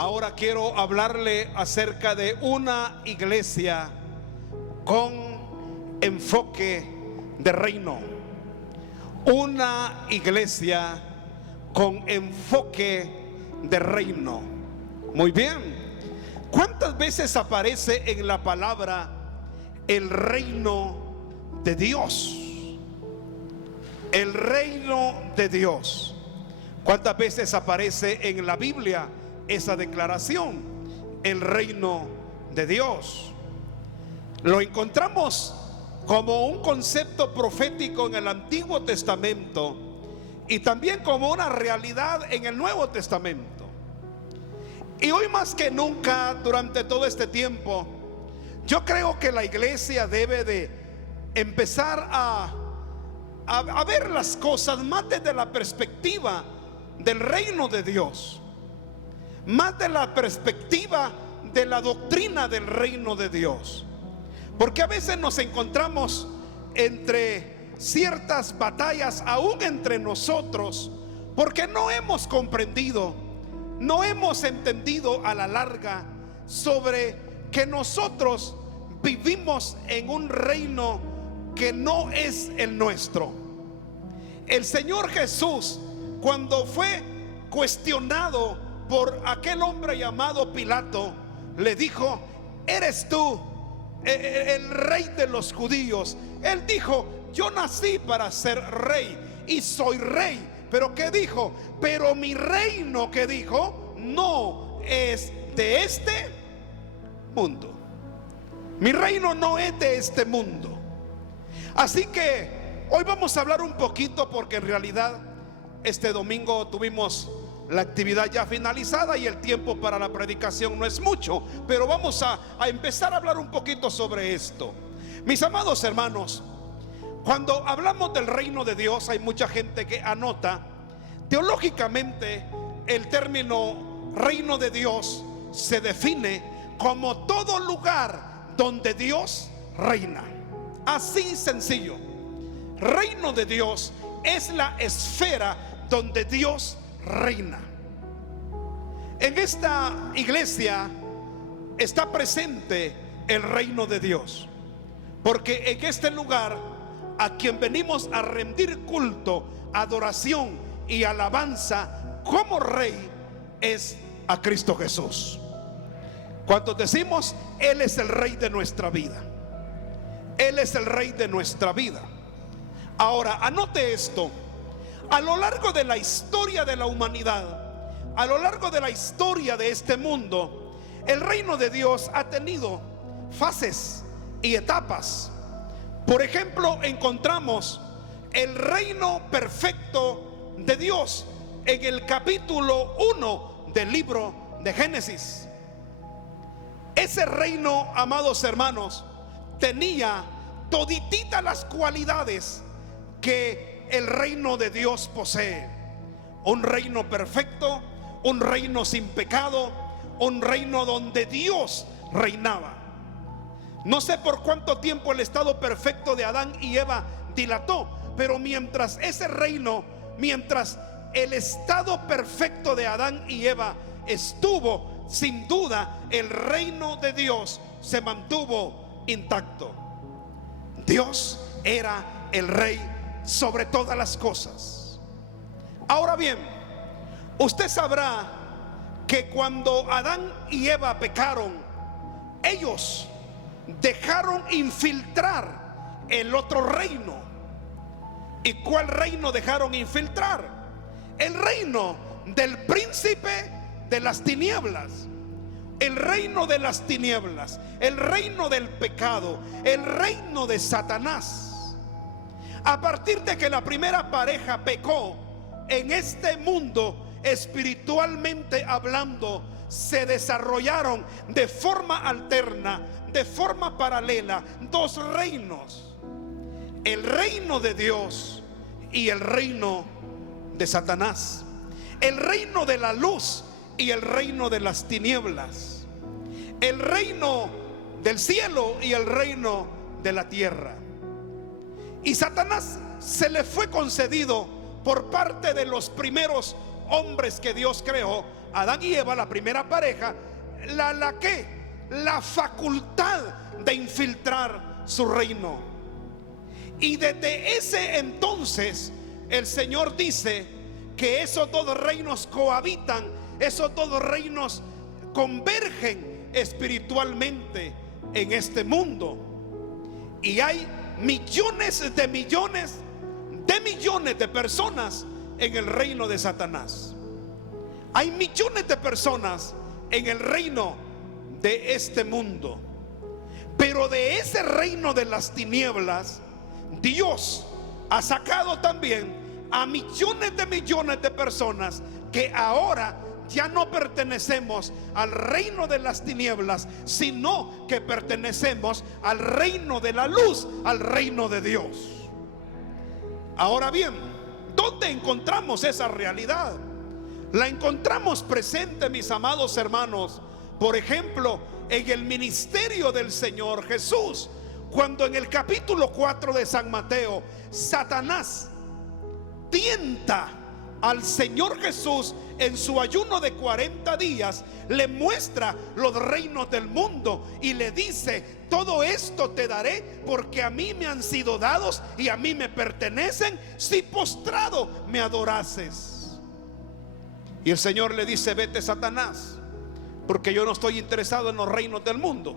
Ahora quiero hablarle acerca de una iglesia con enfoque de reino. Una iglesia con enfoque de reino. Muy bien. ¿Cuántas veces aparece en la palabra el reino de Dios? El reino de Dios. ¿Cuántas veces aparece en la Biblia esa declaración? El reino de Dios. Lo encontramos como un concepto profético en el Antiguo Testamento y también como una realidad en el Nuevo Testamento. Y hoy más que nunca, durante todo este tiempo, yo creo que la iglesia debe de empezar a ver las cosas más desde la perspectiva del reino de Dios, más de la perspectiva de la doctrina del reino de Dios. Porque a veces nos encontramos entre ciertas batallas, aún entre nosotros, porque no hemos comprendido, no hemos entendido a la larga sobre que nosotros vivimos en un reino que no es el nuestro. El Señor Jesús, cuando fue cuestionado por aquel hombre llamado Pilato, le dijo: ¿eres tú el rey de los judíos? Él dijo: yo nací para ser rey y soy rey. Pero ¿qué dijo? Pero mi reino, ¿qué dijo? No es de este mundo. Mi reino no es de este mundo. Así que hoy vamos a hablar un poquito, porque en realidad este domingo tuvimos la actividad ya finalizada y el tiempo para la predicación no es mucho, pero vamos a empezar a hablar un poquito sobre esto. Mis amados hermanos, cuando hablamos del reino de Dios, hay mucha gente que anota teológicamente el término reino de Dios se define como todo lugar donde Dios reina. Así sencillo. Reino de Dios es la esfera donde Dios reina. En esta iglesia está presente el reino de Dios, porque en este lugar a quien venimos a rendir culto, adoración y alabanza como rey es a Cristo Jesús. ¿Cuántos decimos? Él es el rey de nuestra vida. Él es el rey de nuestra vida. Ahora, anote esto. A lo largo de la historia de la humanidad, a lo largo de la historia de este mundo, el reino de Dios ha tenido fases y etapas. Por ejemplo, encontramos el reino perfecto de Dios en el capítulo 1 del libro de Génesis. Ese reino, amados hermanos, tenía todititas las cualidades que el reino de Dios posee. Un reino perfecto, un reino sin pecado, un reino donde Dios reinaba. No sé por cuánto tiempo el estado perfecto de Adán y Eva dilató, pero mientras ese reino, mientras el estado perfecto de Adán y Eva estuvo, sin duda el reino de Dios se mantuvo intacto. Dios era el rey sobre todas las cosas. Ahora bien, usted sabrá que cuando Adán y Eva pecaron, ellos dejaron infiltrar el otro reino. ¿Y cuál reino dejaron infiltrar? El reino del príncipe de las tinieblas. El reino de las tinieblas, el reino del pecado, el reino de Satanás. A partir de que la primera pareja pecó, en este mundo, espiritualmente hablando, se desarrollaron de forma alterna, de forma paralela, dos reinos: el reino de Dios y el reino de Satanás, el reino de la luz y el reino de las tinieblas, el reino del cielo y el reino de la tierra. Y Satanás se le fue concedido por parte de los primeros hombres que Dios creó, Adán y Eva, la primera pareja, la facultad de infiltrar su reino. Y desde ese entonces el Señor dice que esos dos reinos cohabitan, esos dos reinos convergen espiritualmente en este mundo. Y hay millones de personas en el reino de Satanás. Hay millones de personas en el reino de este mundo. Pero de ese reino de las tinieblas, Dios ha sacado también a millones de personas que ahora ya no pertenecemos al reino de las tinieblas, sino que pertenecemos al reino de la luz, al reino de Dios. Ahora bien, ¿dónde encontramos esa realidad? La encontramos presente, mis amados hermanos, por ejemplo, en el ministerio del Señor Jesús, cuando en el capítulo 4 de San Mateo, Satanás tienta al Señor Jesús en su ayuno de 40 días, le muestra los reinos del mundo y le dice: todo esto te daré porque a mí me han sido dados y a mí me pertenecen, si postrado me adorases. Y el Señor le dice: vete, Satanás, porque yo no estoy interesado en los reinos del mundo.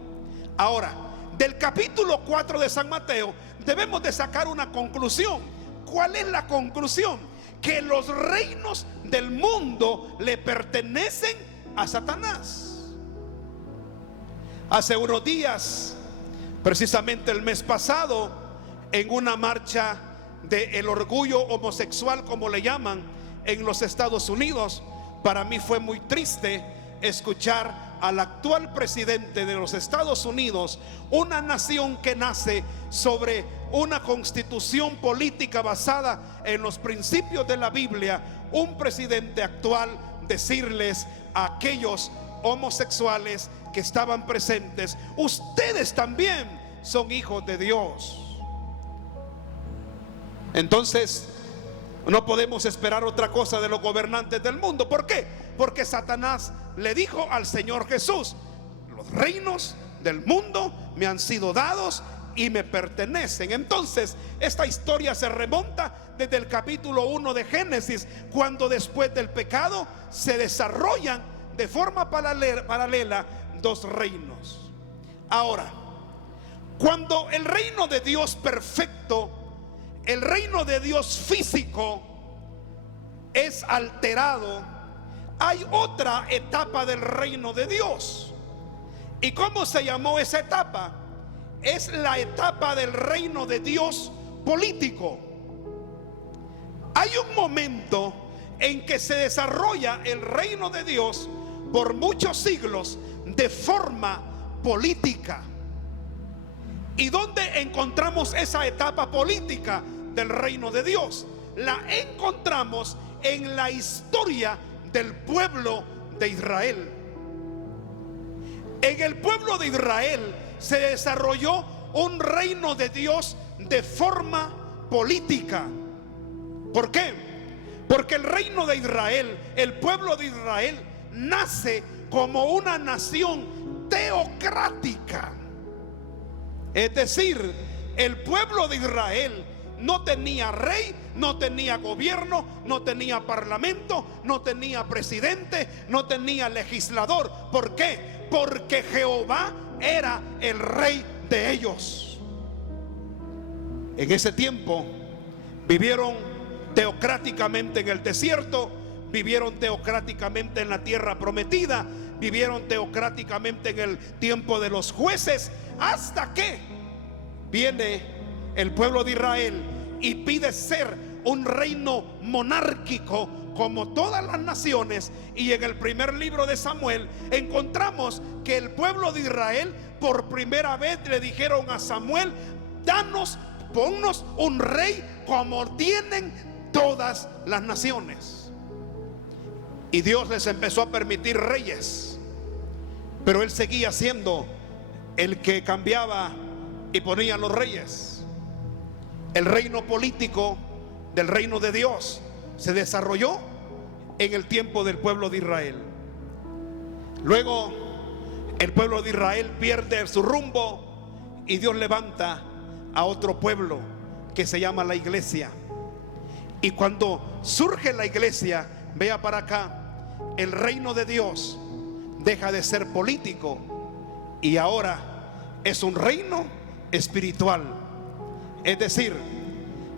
Ahora, del capítulo 4 de San Mateo debemos de sacar una conclusión. ¿Cuál es la conclusión? Que los reinos del mundo le pertenecen a Satanás. Hace unos días, precisamente el mes pasado, en una marcha del orgullo homosexual, como le llaman en los Estados Unidos, para mí fue muy triste escuchar al actual presidente de los Estados Unidos, una nación que nace sobre una constitución política basada en los principios de la Biblia, un presidente actual decirles a aquellos homosexuales que estaban presentes: ustedes también son hijos de Dios. Entonces, no podemos esperar otra cosa de los gobernantes del mundo. ¿Por qué? Porque Satanás le dijo al Señor Jesús: los reinos del mundo me han sido dados y me pertenecen. Entonces, esta historia se remonta desde el capítulo 1 de Génesis, cuando después del pecado se desarrollan de forma paralela dos reinos. Ahora, cuando el reino de Dios perfecto, el reino de Dios físico, es alterado, hay otra etapa del reino de Dios. ¿Y cómo se llamó esa etapa? Es la etapa del reino de Dios político. Hay un momento en que se desarrolla el reino de Dios por muchos siglos de forma política. ¿Y dónde encontramos esa etapa política del reino de Dios? La encontramos en la historia del pueblo de Israel. En el pueblo de Israel se desarrolló un reino de Dios de forma política. ¿Por qué? Porque el reino de Israel, el pueblo de Israel, nace como una nación teocrática. Es decir, el pueblo de Israel no tenía rey, no tenía gobierno, no tenía parlamento, no tenía presidente, no tenía legislador. ¿Por qué? Porque Jehová era el rey de ellos. En ese tiempo vivieron teocráticamente en el desierto, vivieron teocráticamente en la tierra prometida, vivieron teocráticamente en el tiempo de los jueces, hasta que viene el pueblo de Israel y pide ser un reino monárquico como todas las naciones. Y en el primer libro de Samuel encontramos que el pueblo de Israel por primera vez le dijeron a Samuel: ponnos un rey como tienen todas las naciones. Y Dios les empezó a permitir reyes, pero él seguía siendo el que cambiaba y ponía los reyes. El reino político del reino de Dios se desarrolló en el tiempo del pueblo de Israel. Luego el pueblo de Israel pierde su rumbo y Dios levanta a otro pueblo que se llama la iglesia. Y cuando surge la iglesia, vea para acá, el reino de Dios deja de ser político y ahora es un reino espiritual. Es decir,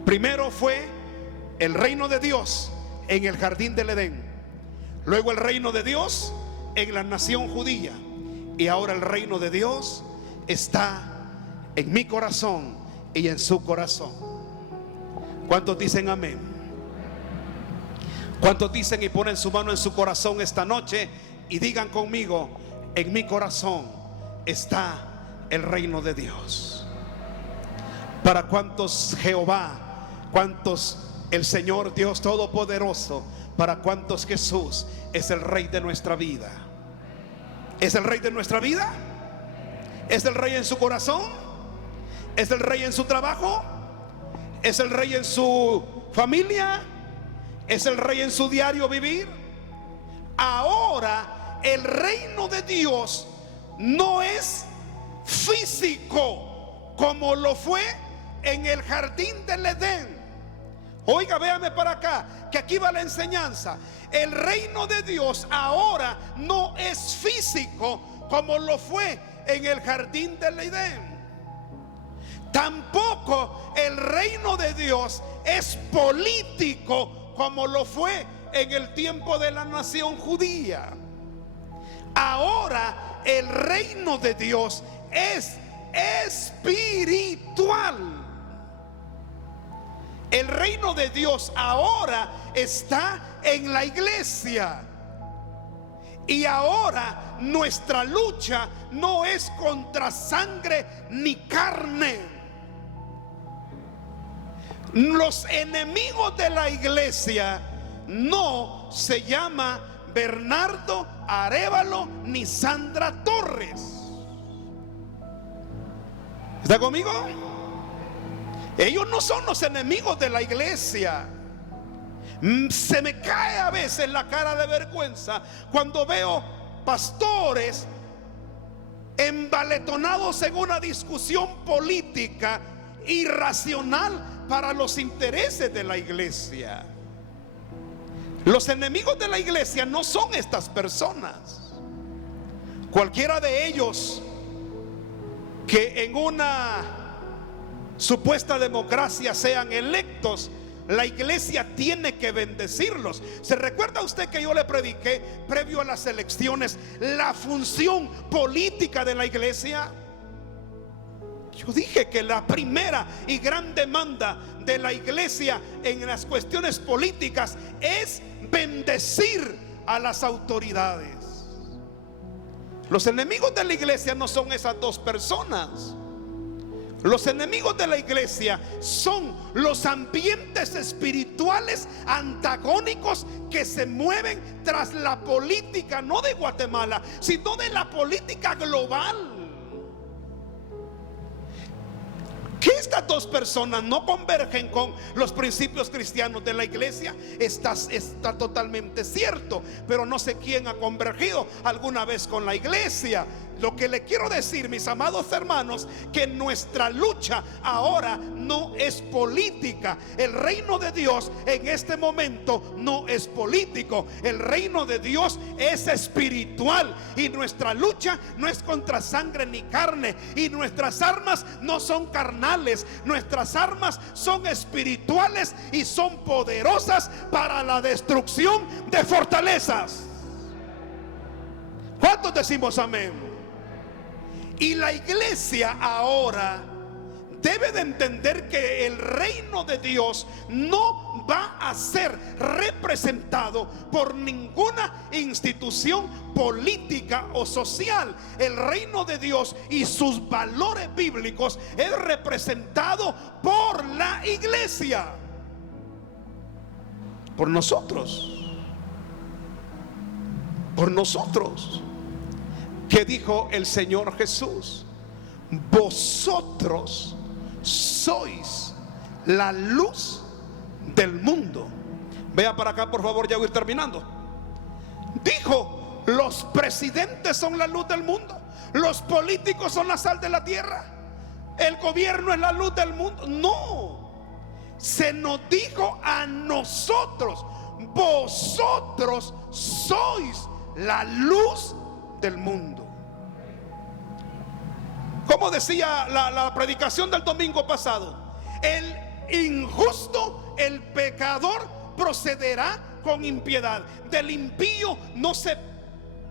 primero fue el reino de Dios en el jardín del Edén, luego el reino de Dios en la nación judía, y ahora el reino de Dios está en mi corazón y en su corazón. ¿Cuántos dicen amén? ¿Cuántos dicen y ponen su mano en su corazón esta noche y digan conmigo: en mi corazón está el reino de Dios? Para cuantos Jehová, cuantos el Señor Dios Todopoderoso, para cuantos Jesús es el Rey de nuestra vida. ¿Es el Rey de nuestra vida? ¿Es el Rey en su corazón? ¿Es el Rey en su trabajo? ¿Es el Rey en su familia? ¿Es el Rey en su diario vivir? Ahora el reino de Dios no es físico como lo fue en el jardín del Edén. Oiga, véame para acá, que aquí va la enseñanza. El reino de Dios ahora no es físico como lo fue en el jardín del Edén. Tampoco el reino de Dios es político como lo fue en el tiempo de la nación judía. Ahora el reino de Dios es espiritual. El reino de Dios ahora está en la iglesia. Y ahora nuestra lucha no es contra sangre ni carne. Los enemigos de la iglesia no se llama Bernardo Arévalo ni Sandra Torres. ¿Está conmigo? Ellos no son los enemigos de la iglesia. Se me cae a veces la cara de vergüenza cuando veo pastores envaletonados en una discusión política irracional para los intereses de la iglesia. Los enemigos de la iglesia no son estas personas. Cualquiera de ellos que en una supuesta democracia sean electos, la iglesia tiene que bendecirlos. ¿Se recuerda usted que yo le prediqué previo a las elecciones la función política de la iglesia? Yo dije que la primera y gran demanda de la iglesia en las cuestiones políticas es bendecir a las autoridades. Los enemigos de la iglesia no son esas dos personas. Los enemigos de la iglesia son los ambientes espirituales antagónicos que se mueven tras la política, no de Guatemala, sino de la política global. Que estas dos personas no convergen con los principios cristianos de la iglesia está totalmente cierto, pero no sé quién ha convergido alguna vez con la iglesia. Lo que le quiero decir, mis amados hermanos, que nuestra lucha ahora no es política. El reino de Dios en este momento no es político. El reino de Dios es espiritual, y nuestra lucha no es contra sangre ni carne, y nuestras armas no son carnales. Nuestras armas son espirituales y son poderosas para la destrucción de fortalezas. ¿Cuántos decimos amén? Y la iglesia ahora debe de entender que el reino de Dios no va a ser representado por ninguna institución política o social. El reino de Dios y sus valores bíblicos es representado por la iglesia, por nosotros. Por nosotros. ¿Qué dijo el Señor Jesús? Vosotros sois la luz del mundo. Vea para acá, por favor, ya voy a ir terminando. Dijo: los presidentes son la luz del mundo, los políticos son la sal de la tierra, el gobierno es la luz del mundo. No, se nos dijo a nosotros: vosotros sois la luz del mundo. Como decía la predicación del domingo pasado, el injusto, el pecador, procederá con impiedad. Del impío no se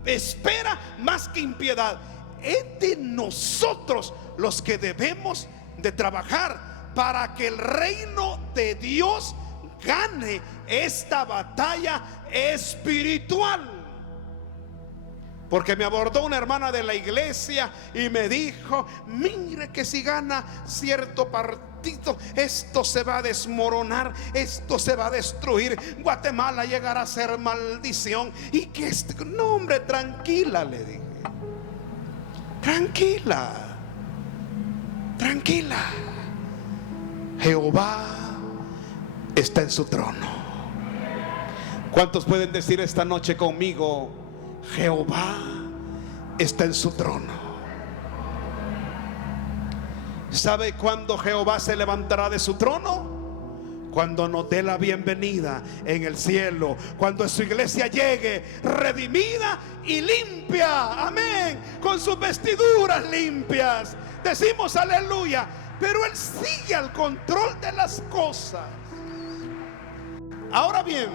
espera más que impiedad. Es de nosotros los que debemos de trabajar para que el reino de Dios gane esta batalla espiritual. Porque me abordó una hermana de la iglesia y me dijo: mire que si gana cierto partido, esto se va a desmoronar, esto se va a destruir, Guatemala llegará a ser maldición. Y que no, hombre, tranquila, le dije. Tranquila, tranquila. Jehová está en su trono. ¿Cuántos pueden decir esta noche conmigo: Jehová está en su trono? ¿Sabe cuándo Jehová se levantará de su trono? Cuando nos dé la bienvenida en el cielo, cuando su iglesia llegue redimida y limpia, amén, con sus vestiduras limpias. Decimos aleluya. Pero Él sigue al control de las cosas. Ahora bien,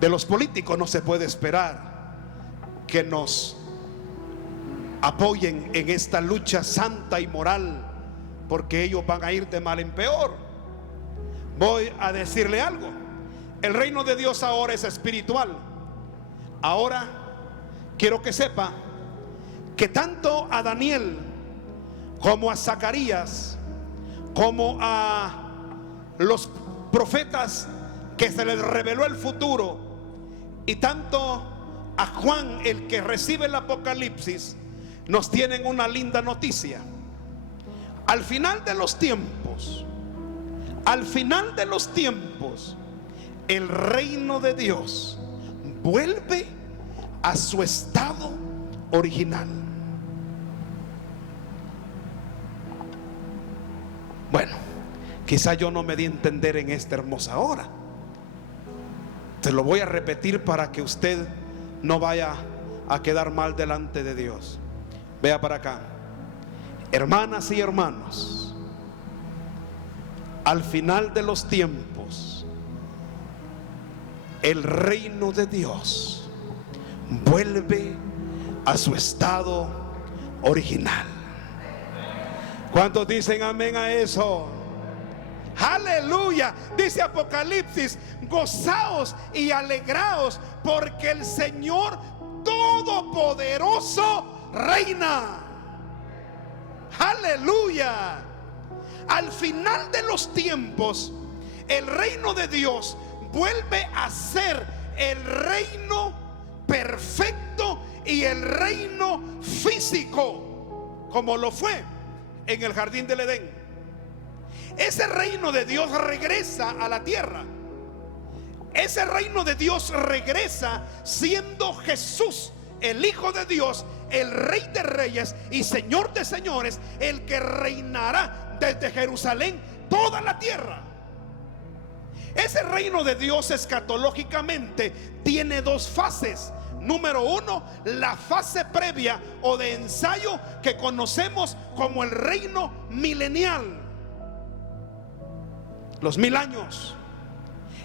de los políticos no se puede esperar que nos apoyen en esta lucha santa y moral, porque ellos van a ir de mal en peor. Voy a decirle algo: el reino de Dios ahora es espiritual. Ahora quiero que sepa que tanto a Daniel como a Zacarías, como a los profetas que se les reveló el futuro, y tanto a Juan, el que recibe el Apocalipsis, nos tienen una linda noticia. Al final de los tiempos, al final de los tiempos, el reino de Dios vuelve a su estado original. Bueno, quizá yo no me di a entender en esta hermosa hora. Se lo voy a repetir para que usted no vaya a quedar mal delante de Dios. Vea para acá, hermanas y hermanos, al final de los tiempos, el reino de Dios vuelve a su estado original. ¿Cuántos dicen amén a eso? Aleluya. Dice Apocalipsis: gozaos y alegraos, porque el Señor Todopoderoso reina. Aleluya. Al final de los tiempos, el reino de Dios vuelve a ser el reino perfecto y el reino físico, como lo fue en el jardín del Edén. Ese reino de Dios regresa a la tierra. Ese reino de Dios regresa siendo Jesús, el Hijo de Dios, el Rey de Reyes y Señor de Señores, el que reinará desde Jerusalén toda la tierra. Ese reino de Dios escatológicamente tiene dos fases. Número uno, la fase previa o de ensayo que conocemos como el reino milenial, los 1000 años.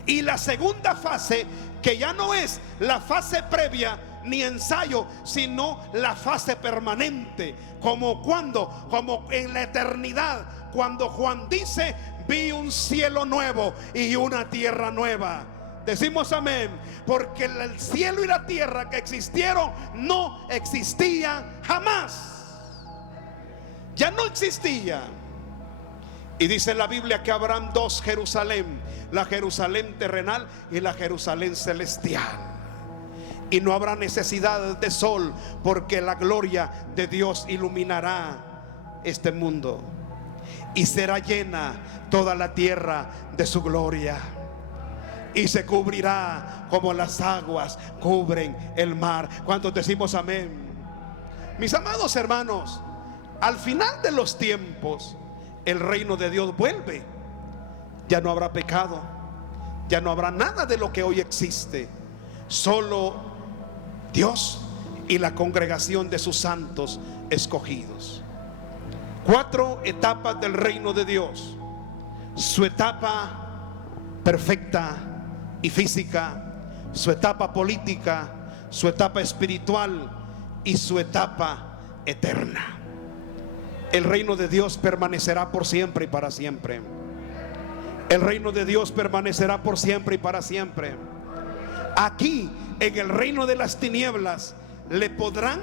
Y la segunda fase, que ya no es la fase previa ni ensayo, sino la fase permanente. Como cuando, como en la eternidad, cuando Juan dice: vi un cielo nuevo y una tierra nueva. Decimos amén, porque el cielo y la tierra que existieron no existían jamás. Ya no existían. Y dice la Biblia que habrán dos Jerusalén: la Jerusalén terrenal y la Jerusalén celestial. Y no habrá necesidad de sol, porque la gloria de Dios iluminará este mundo, y será llena toda la tierra de su gloria. y se cubrirá como las aguas cubren el mar. ¿Cuántos decimos amén? Mis amados hermanos, al final de los tiempos el reino de Dios vuelve. Ya no habrá pecado, ya no habrá nada de lo que hoy existe. Solo Dios y la congregación de sus santos escogidos. 4 etapas del reino de Dios: su etapa perfecta y física, su etapa política, su etapa espiritual y su etapa eterna. El reino de Dios permanecerá por siempre y para siempre. El reino de Dios permanecerá por siempre y para siempre. Aquí, en el reino de las tinieblas, le podrán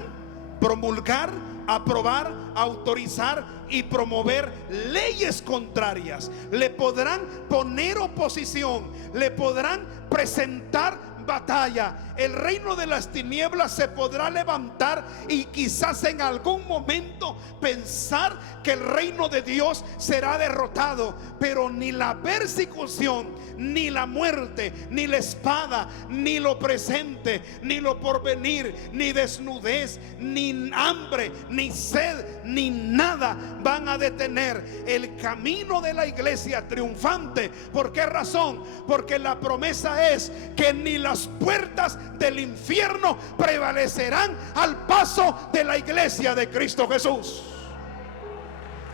promulgar, aprobar, autorizar y promover leyes contrarias. Le podrán poner oposición, le podrán presentar batalla. El reino de las tinieblas se podrá levantar y quizás en algún momento pensar que el reino de Dios será derrotado, pero ni la persecución, ni la muerte, ni la espada, ni lo presente, ni lo porvenir, ni desnudez, ni hambre, ni sed, ni nada van a detener el camino de la iglesia triunfante. ¿Por qué razón? Porque la promesa es que ni las puertas del infierno prevalecerán al paso de la iglesia de Cristo Jesús.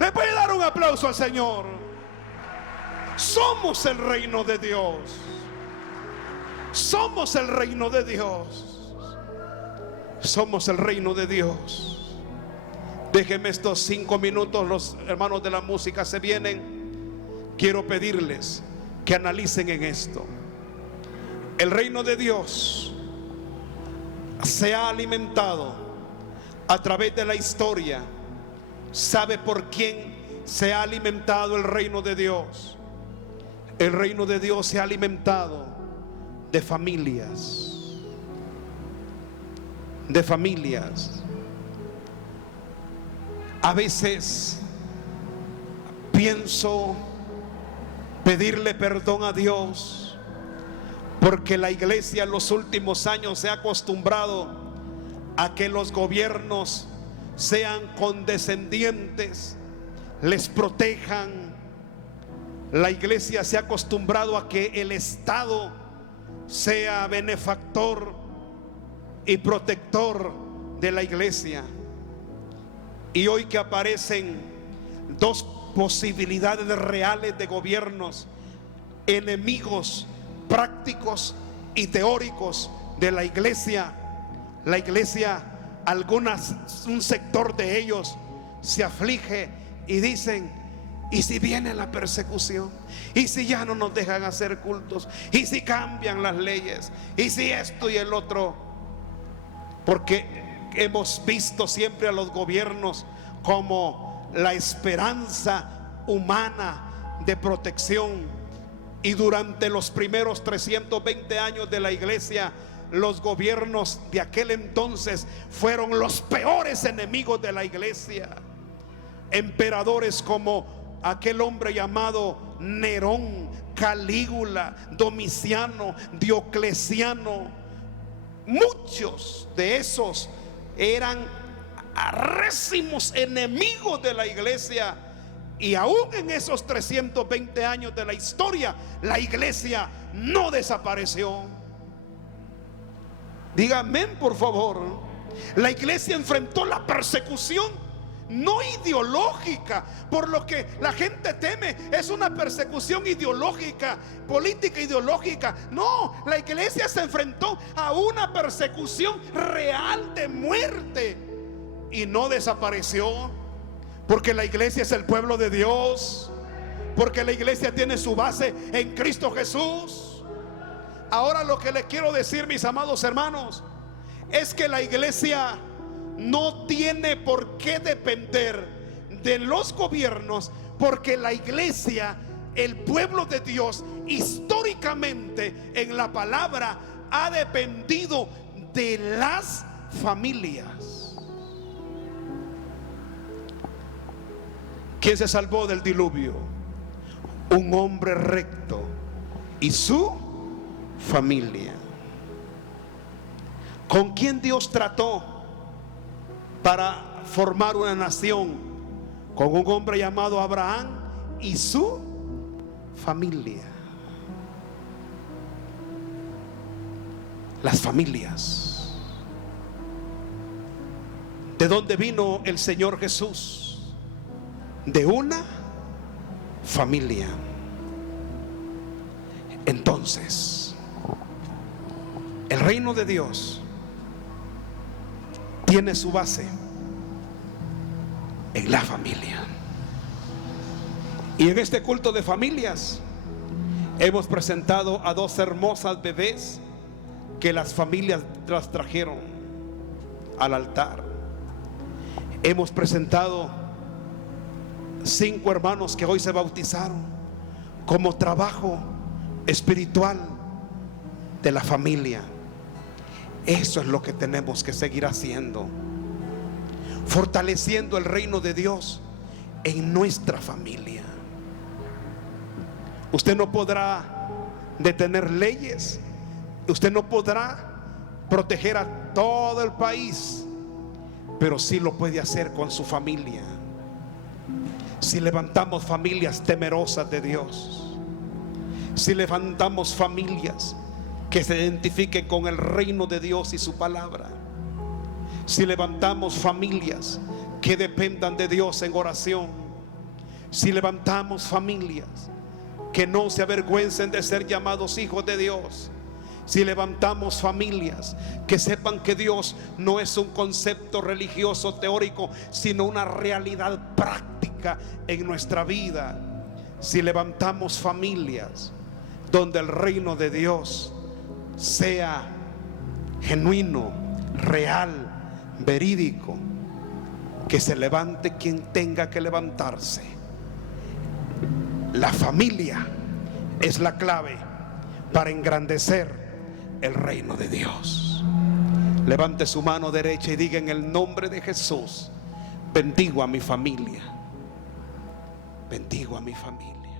¿Le puede dar un aplauso al Señor? Somos el reino de Dios. Somos el reino de Dios. Somos el reino de Dios. Déjenme estos 5 minutos, los hermanos de la música se vienen. Quiero pedirles que analicen en esto. El reino de Dios se ha alimentado a través de la historia. ¿Sabe por quién se ha alimentado el reino de Dios? El reino de Dios se ha alimentado de familias. De familias. A veces pienso pedirle perdón a Dios, porque la iglesia en los últimos años se ha acostumbrado a que los gobiernos sean condescendientes, les protejan. La iglesia se ha acostumbrado a que el Estado sea benefactor y protector de la iglesia. Y hoy que aparecen 2 posibilidades reales de gobiernos, enemigos prácticos y teóricos de la iglesia, un sector de ellos se aflige y dicen: ¿y si viene la persecución? ¿Y si ya no nos dejan hacer cultos? ¿Y si cambian las leyes? ¿Y si esto y el otro? Porque hemos visto siempre a los gobiernos como la esperanza humana de protección. Y durante los primeros 320 años de la iglesia, los gobiernos de aquel entonces fueron los peores enemigos de la iglesia. Emperadores como aquel hombre llamado Nerón, Calígula, Domiciano, Diocleciano, muchos de esos eran arréssimos enemigos de la iglesia. Y aún en esos 320 años de la historia, la iglesia no desapareció. Diga amén, por favor. La iglesia enfrentó la persecución no ideológica, por lo que la gente teme es una persecución ideológica, política ideológica. No, la iglesia se enfrentó a una persecución real de muerte y no desapareció, porque la iglesia es el pueblo de Dios, porque la iglesia tiene su base en Cristo Jesús. Ahora lo que le quiero decir, mis amados hermanos, es que la iglesia no tiene por qué depender de los gobiernos, porque la iglesia, el pueblo de Dios, históricamente en la palabra ha dependido de las familias. ¿Quién se salvó del diluvio? Un hombre recto y su familia. ¿Con quién Dios trató para formar una nación? Con un hombre llamado Abraham y su familia. Las familias. ¿De dónde vino el Señor Jesús? De una familia. Entonces, el reino de Dios tiene su base en la familia. Y en este culto de familias hemos presentado a dos hermosas bebés que las familias las trajeron al altar. Hemos presentado 5 hermanos que hoy se bautizaron como trabajo espiritual de la familia. Eso es lo que tenemos que seguir haciendo, fortaleciendo el reino de Dios en nuestra familia. Usted no podrá detener leyes, usted no podrá proteger a todo el país, pero sí lo puede hacer con su familia. Si levantamos familias temerosas de Dios, si levantamos familias que se identifiquen con el reino de Dios y su palabra, si levantamos familias que dependan de Dios en oración, si levantamos familias que no se avergüencen de ser llamados hijos de Dios, si levantamos familias que sepan que Dios no es un concepto religioso teórico, sino una realidad práctica en nuestra vida, si levantamos familias donde el reino de Dios sea genuino, real, verídico, que se levante quien tenga que levantarse. La familia es la clave para engrandecer el reino de Dios. Levante su mano derecha y diga: en el nombre de Jesús, bendigo a mi familia, bendigo a mi familia.